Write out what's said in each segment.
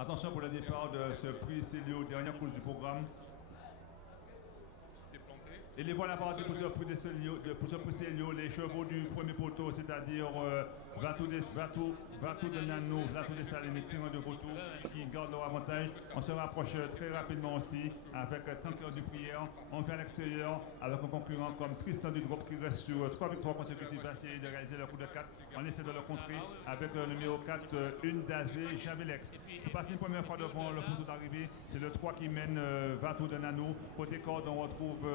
Attention pour le départ de ce prix Célio, dernière course du programme. Et les voilà partis pour ce prix de Célio, les chevaux du premier poteau, c'est-à-dire Vatou de Nano, Vatou de Salines et Tirant de Vautour qui gardent leur avantage. On se rapproche très rapidement aussi avec Tanker du Prière. On fait à l'extérieur avec un concurrent comme Tristan du Drop qui reste sur 3 victoires consécutives, va essayer de réaliser le coup de 4. On essaie de le contrer avec le numéro 4, une d'Azé, Javelex. On passe une première fois devant le poteau d'arrivée. C'est le 3 qui mène Vatou de Nano. Côté corde, on retrouve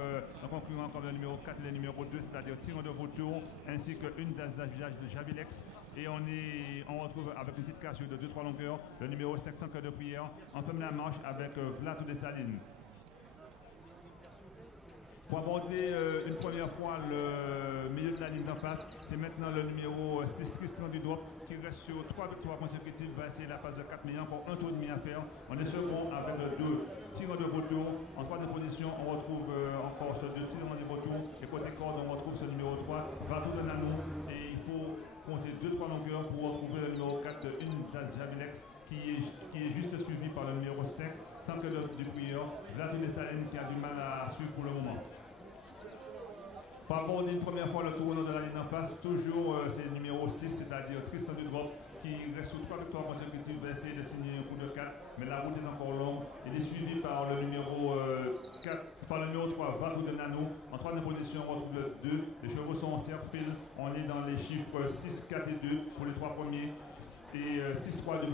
un concurrent comme le numéro 4 et le numéro 2, c'est-à-dire Tirant de Vautour, ainsi qu'une d'Azé de Javelex. Et on retrouve avec une petite cassure de 2-3 longueurs le numéro 5 Tanker de Prière. On ferme la marche avec Vatou de Salines. Pour aborder une première fois le milieu de la ligne d'en face, c'est maintenant le numéro 6 Tristan du Drop qui reste sur 3 victoires consécutives, va essayer la passe de 4 millions, encore un tour et demi à faire. On est second avec le 2 Tirant de Vautour. En troisième position, on retrouve encore ce 2 Tirant de Vautour. Et côté corde, on retrouve ce numéro 3 Vatou de Nano. Et il faut compter 2-3 longueurs pour retrouver le numéro 4 une Javelex qui est juste suivi par le numéro 5 Tanker du Prieur, Vatou de Salines qui a du mal à suivre pour le moment. Pour aborder une première fois le tournant de la ligne en face, toujours c'est le numéro 6, c'est-à-dire Tristan du Drop, qui reste sur 3 victoires consécutives, va essayer de signer un coup de 4, mais la route est encore longue. Il est suivi par le numéro 3, Vatou de Nano. En troisième position, on retrouve le 2. Les chevaux sont en cercle-fil. On est dans les chiffres 6, 4 et 2 pour les 3 premiers. Et 6, 3, 2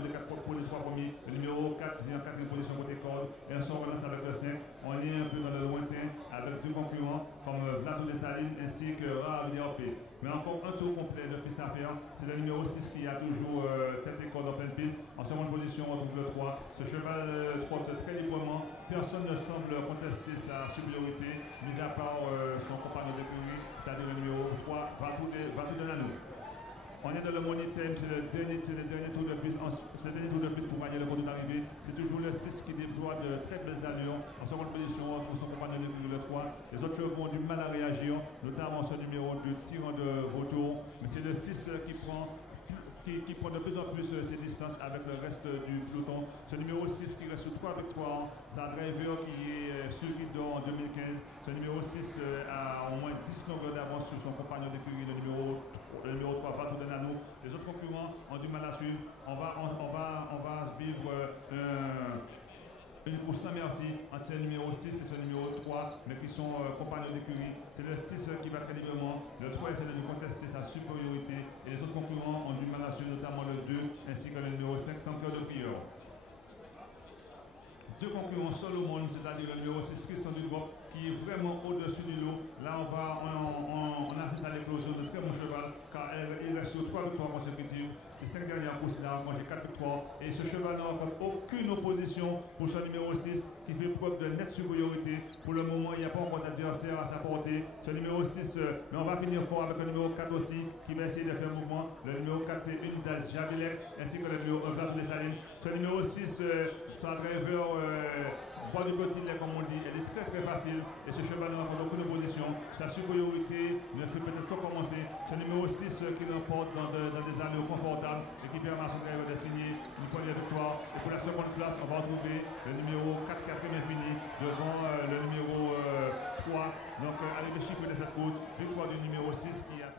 pour les 3 premiers. Le numéro 4 vient en 4e position côté corde. Et on se relance avec le 5. On est un peu dans le lointain avec deux concurrents comme Vatou de Salines ainsi que Rav-DRP. Mais encore un tour complet de piste à faire. C'est le numéro 6 qui a toujours tête et corde en pleine piste. En seconde position, on retrouve le 3. Ce cheval trotte très librement. Personne ne semble contester sa supériorité, mis à part son compagnon d'écurie, c'est-à-dire le numéro 3, Vatou de Nano. On est dans le money time, c'est le dernier tour de piste, pour gagner le compte d'arrivée. C'est toujours le 6 qui déploie de très belles allures. En seconde position, on retrouve son compagnon de le 3. Les autres chevaux ont du mal à réagir, notamment ce numéro du Tirant de Vautour. Mais c'est le 6 qui prend de plus en plus ses distances avec le reste du peloton. Ce numéro 6 qui reste sur 3 victoires, c'est un driver qui est sur Guidon en 2015. Ce numéro 6 a au moins 10 longueurs d'avance sur son compagnon d'écurie, le numéro 3, Vatou de Nano. Les autres concurrents ont du mal à suivre. On va vivre une course sans merci entre ce numéro 6 et ce numéro 3, mais qui sont compagnons d'écurie. C'est le 6 qui va très librement, le 3 essaie de lui contester sa supériorité, et les autres concurrents ont du mal à suivre, notamment le 2 ainsi que le numéro 5, Tanker de Prieur. Deux concurrents seuls au monde, c'est-à-dire le numéro 6 Tristan du Drop, qui est vraiment au-dessus du lot. Là, on assiste à l'éclosion de très bon cheval, car il reste sur 3 victoires consécutives. Ces 5 dernières courses, il a mangé 4 victoires. Et ce cheval n'a encore aucune opposition pour ce numéro 6, qui fait preuve de nette supériorité. Pour le moment, il n'y a pas encore d'adversaire à sa portée. Ce numéro 6, mais on va finir fort avec le numéro 4 aussi, qui va essayer de faire mouvement. Le numéro 4, c'est une Javelex, ainsi que le numéro 1, Vatou de Salines. Ce numéro 6, son driver bois du quotidien, comme on dit, elle est très très facile et ce cheval n'a pas beaucoup d'opposition. Sa supériorité ne fait peut-être pas commencer. Ce numéro 6 qui l'emporte dans des allures confortables et qui permet à son driver de signer une première victoire. Et pour la seconde place, on va retrouver le numéro 4 quatrième infini devant le numéro 3. Donc, avec les chiffres de cette course, victoire du numéro 6 qui a...